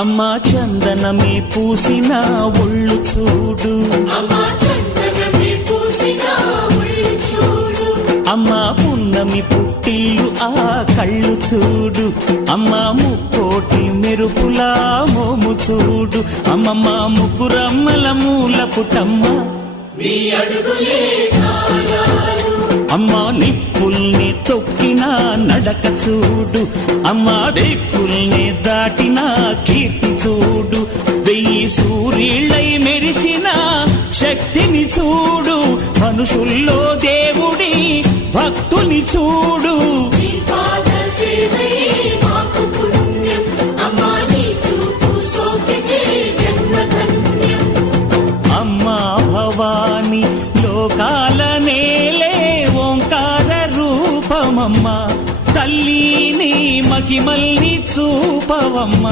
అమ్మా చందనమే పూసిన ఒళ్ళు చూడు, అమ్మా పున్నమి పుట్టిల్లు ఆ కళ్ళు చూడు, అమ్మా ముక్కోటి మెరుపులా మోము చూడు, అమ్మమ్మ ముగ్గురమ్మల మూల పుటమ్మ అమ్మా నిప్పుల్ని తొక్కిన నడక చూడు, అమ్మా దిక్కుల్ని దాటిన కీర్తి చూడు, 1000 సూర్యుళ్ళై మెరిసిన శక్తిని చూడు, మనుషుల్లో దేవుడి భక్తుని చూడు. అమ్మా భవాని లోకాల నేలే ఓంకార రూపమమ్మ, తల్లిని మహిమల్ని చూపవమ్మ.